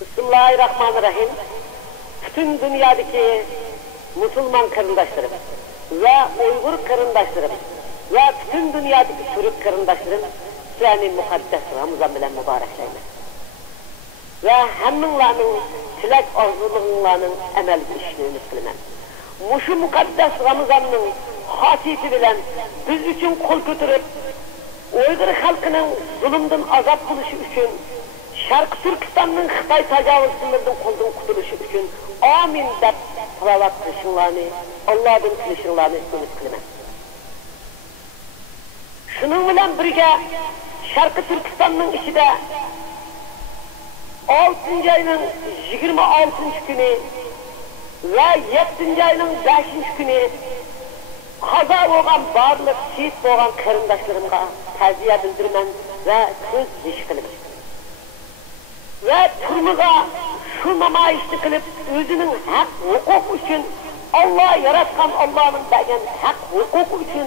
Bismillahirrahmanirrahim. Bütün dünyadaki Müslüman karındaşlarım ve Uygur karındaşlarım ve bütün dünyadaki Türk karındaşlarım sizlerni mukaddes Ramazan bilen mübarekleyin. Ve hemminlarının tilek arzuluğunlarının emel işini ümit kılınan. Muşu mukaddes Ramazan'ın hasiyeti bilen biz için kol götürüp Uygur halkının zulümden azap kılışı için Şarkı Türkistan'ın Xitay tacavuzçılarından koldan kutuluşu için amin dep salavat kılışınlarını, Allah'ın kılışınlarını ümit kılınan. Şunun bilen birge Şarkı Türkistan'ın içinde 6. ayının 26. günü ve 7. ayının 5. günü kaza olan barlık, şehit olan karındaşlarımga taziye bildirmen ve söz diş kılım. Ve turmuğa şu namayişni kılıp özünün hak hukuk için Allah yaratkan Allah'ın bergen hak hukuk için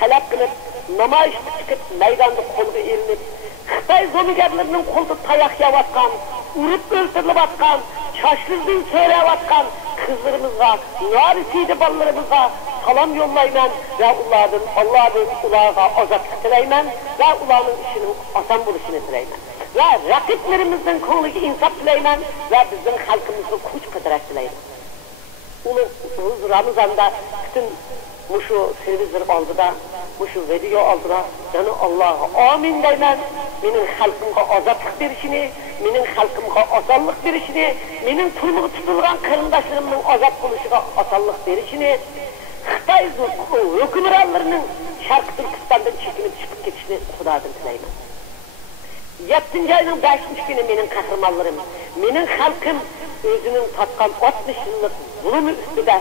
talep kılıp namayişni çıkıp meydanda kolga elinip Xitay zomigerlerinin kolda tayak yavatkan, urup öldürülüp atkan, şaşkızlığın söyleyevatkan kızlarımızga, narisiydi ballarımızga salam yollayman ve Allah'ın ulağa azap tileymen ve ulağının işinin asan buluşunu tileymen. Ve rakiplerimizden konuğu insaf dileymen ve bizim halkımızın kuş kıdrak dileymen. Onu Ramazan'da bütün muşu televizyon aldıda, muşu video aldıda, yani Allah'a amin deymen, benim halkımga azaplık verişini, benim halkımga asallık verişini, benim turmuğu tutulgan karındaşlarımın azap buluşuna asallık verişini, Xitay hükümranlarının Şarkı Türkistan'dan çekilip çıkıp geçişini Xudadan dileymen. 7. ayının 5. günü benim kahramanlarım, benim halkım özünün tatkan 60 yıllık zulümü üstüde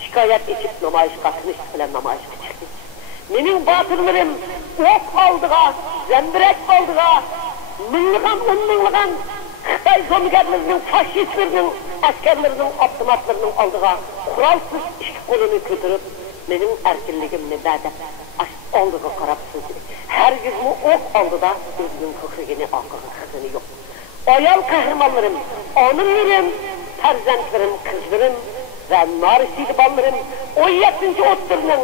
şikayet edip namayış katılış bilen namayış çıktı. Benim batırlarım ok aldığa, zemberek aldığa, minliğen Xitay zomigerlerinin, faşistlerinin, askerlerinin, avtomatlarının aldığa kuralsız iki kolunu götürüp benim erkinliğimle dede aldığa karab sözü. Her yüzümü ok aldı da özünün kıkırgini akıgını yok. Ayal kahramanlarım, onurlarım, terzentlerim, kızlarım ve narisiydi ballarım 17. otlarının,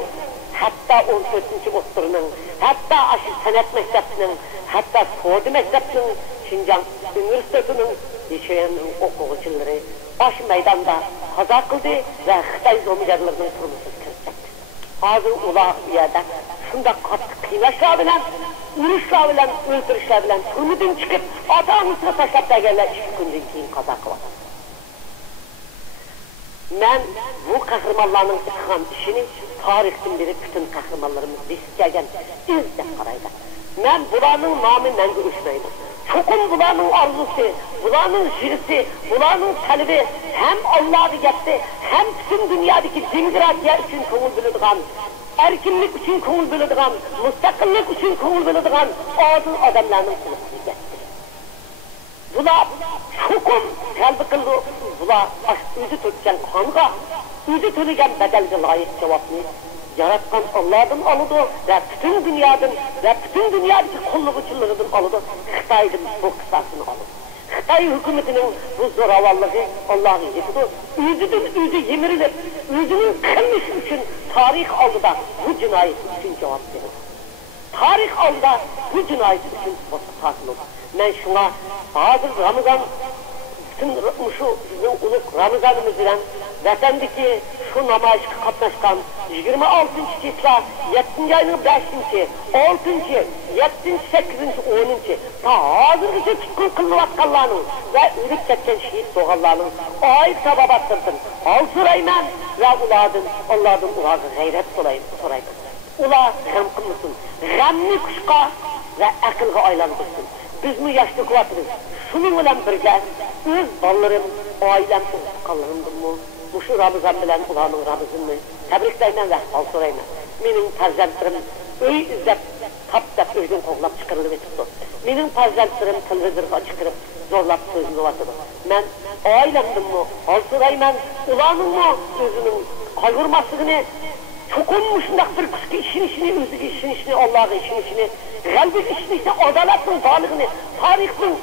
hatta 14. otlarının, hatta aşı senet mektepsinin, hatta Suudi mektepsinin, Şincan Üniversitesi'nin yaşayanın okuyucuları baş meydanda kaza kıldı ve Xitay zomigerlerinin turmusuz kırıcak. Hazır ulağı yerde şunda katı kıylaşlar bilen, uruşlar bilen, öldürüşler bilen turmudun çıkıp ata-anasına taşlap da gelirler 2 günden keyin kaza kılar. Ben bu kahramanlarının ıtkan işini tarihten beri bütün kahramanlarımız riskegen izle karaydı. Ben buranın namı ben görüşmeydim. Çokum bulanın arzusu, bulanın jirisi, bulanın talebi hem Allah'ı yetti, hem bütün dünyadaki demokrasiya için koğul bildiğin, erkinlik için koğul bildiğin, müstakillik için koğul bildiğin adil adamlarının kılıkını yetti. Bula çokum kalbi kıldı, bula özü tutacağın kanga, özü tutacağın bedelge layık cevapını yaratkan Allah'ın alıdı ve bütün dünyadaki kulluğuçularının alıdı. Xitay'ın bu kısasını alıdı. Xitay hükümetinin bu zoravallığı Allah'ın yediği. Özü yemirilip, özünün kılmış için tarih aldı da bu cinayet için cevap verir. Tarih aldı da bu cinayet için tasıl oldu. Ben şuna hazır Ramazan bütün şu bizim uluk Ramazanımız ile vatandaki şu namayışka katlaşkan 26. çiftla 7. ayının 5. 6. 7. 8. 10. ta hazırgıca tutkun kılınıvatkanlarının ve ölüp ketken şehit doğanlarının ayıp sababattırdın. Al sorayman ve Allah'ın ulağı gayret sorayman. Ulağı gam kılmışsın. Gamni kuşka ve akılga aylandırsın. Biz mi yaşlı kuvatırız? Şunun bilen birge, öz ballarım, ailem, kallarımdır mı? Bu şu Ramazan bilen ulanın Ramazan'ını tebrikleymen ve hal sorayman. Benim terzentlerim öy izlep, tap öyden kovlap çıkarılıp etipti. Benim terzentlerim televizorga çıkarıp zorlap sözünü vatırdı. Ben ailemdim mi? Hal sorayman, ulanın mı? Özünün kaygırmasını çokum şundak bir kıskı işini, özü işini, Allah'ın işini, kalbi işini, adaletinin varlığını, tarihin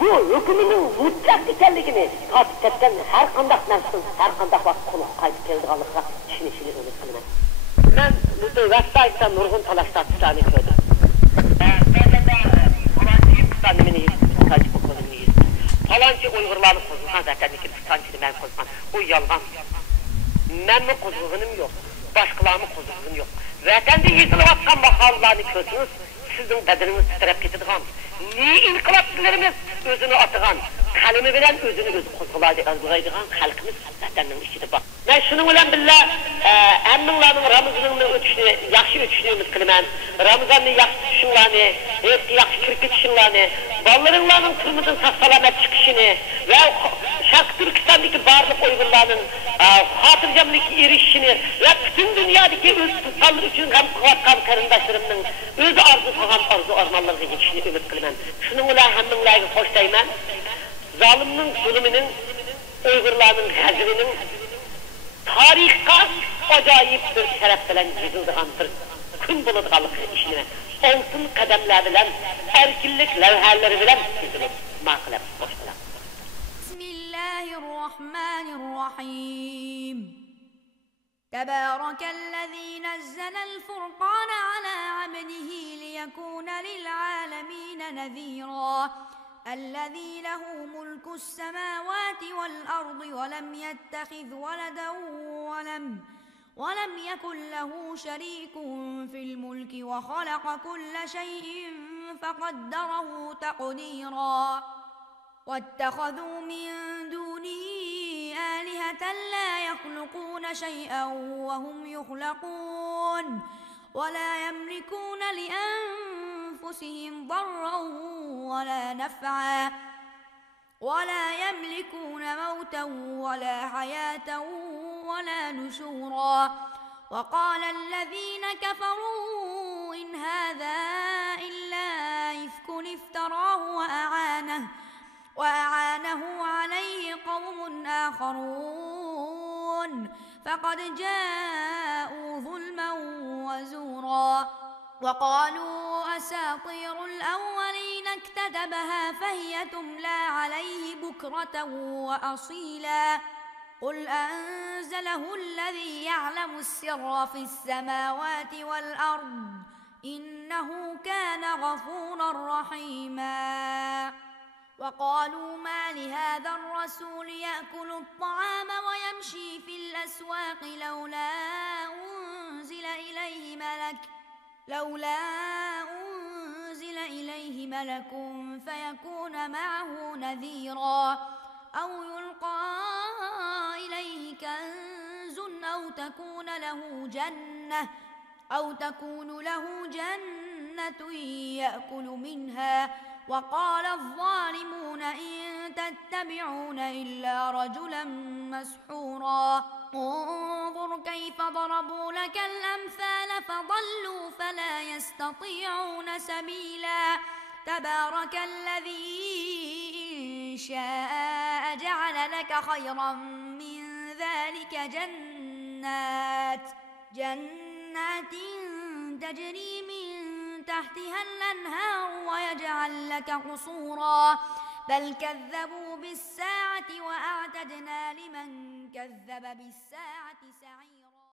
bu hükümünün mutlak ekanligini tatip etken her qandaq nafsın her qandaq vaqt quluq qaytib keldiganlıqqa ishonishini umid qilaman. Men bu vaqtda nurg'un talashlarni ko'rdim. Falanca Uygurlarını kozulgan zaten iki tutançını ben kozulgan. O yalgan. Ben mi kozulganım yok. Başkalarımı kozulganım yok. Zaten de yıkılıp atkan bakallarını kötünüz. Sizin bedeniniz titrep getirdiğin. Niye inkılapçılarımız özünü atıgan. Kalemi bilen özünü kozgulaydıgan halkımız zateninin içinde bak. Ben şunun bilen billah emminglarning Ramazanning o'tishini yaxshi o'tishini umid qilaman. Ramazanni yaxshi tutishinglarni, yaxshi kirib ketishinglarni, bolalaringlarning turmushdan sog'-salomat chiqishini va Sharq Turkistondagi barliq Uyg'urlarning xotirjamlikka erishishini va butun dunyodagi o'z tuqqanligi uchun ham qilayotgan qarindoshlarimning o'zi orzu qilgan armonlarga yetishini umid qilaman. Shuning bilan hammanglarga xo'shlayman. Zalimning zulmining, Uyg'urlarning g'azabining tarixqa acayip bir şərəf bilən yığıldığan bir gün buludğalıqı işini altın qədəmlər bilən, erkinlik levhələri bilən yığılıb maqilab boşdular. Bismillahirrahmanirrahim. Təbərəkəl-ləzî nəzzələl-furqan alə abdihi liyəkûnə lil'aləminə nəzîrā. الذي له ملك السماوات والأرض ولم يتخذ ولدا ولم يكن له شريك في الملك وخلق كل شيء فقدره تقديرا واتخذوا من دونه آلهة لا يخلقون شيئا وهم يخلقون ولا يملكون لأنفسهم ضرا ولا نفعا ولا يملكون موتا ولا حياة ولا نشورا وقال الذين كفروا إن هذا إلا إفك افتراه وأعانه عليه قوم آخرون فقد جاءوا ظلما وزورا وقالوا أساطير الأولين اكتتبها فهي تملى عليه بكرة وأصيلا قل أنزله الذي يعلم السر في السماوات والأرض إنه كان غفورا رحيما وقالوا ما لهذا الرسول يأكل الطعام ويمشي في الأسواق لولا أنزل إليه ملك فيكون معه نذيرا أو يلقى إليه كنز أو تكون له جنة يأكل منها وقال الظالمون إن تتبعون إلا رجلا مسحورا انظر كيف ضربوا لك الأمثال فضلوا فلا يستطيعون سبيلا تبارك الذي إن شاء جعل لك خيرا من ذلك جنات تجري من تحتها الأنهار ويجعل لك قصورا بل كذبوا بالساعة وأعتدنا لمن كذب بالساعة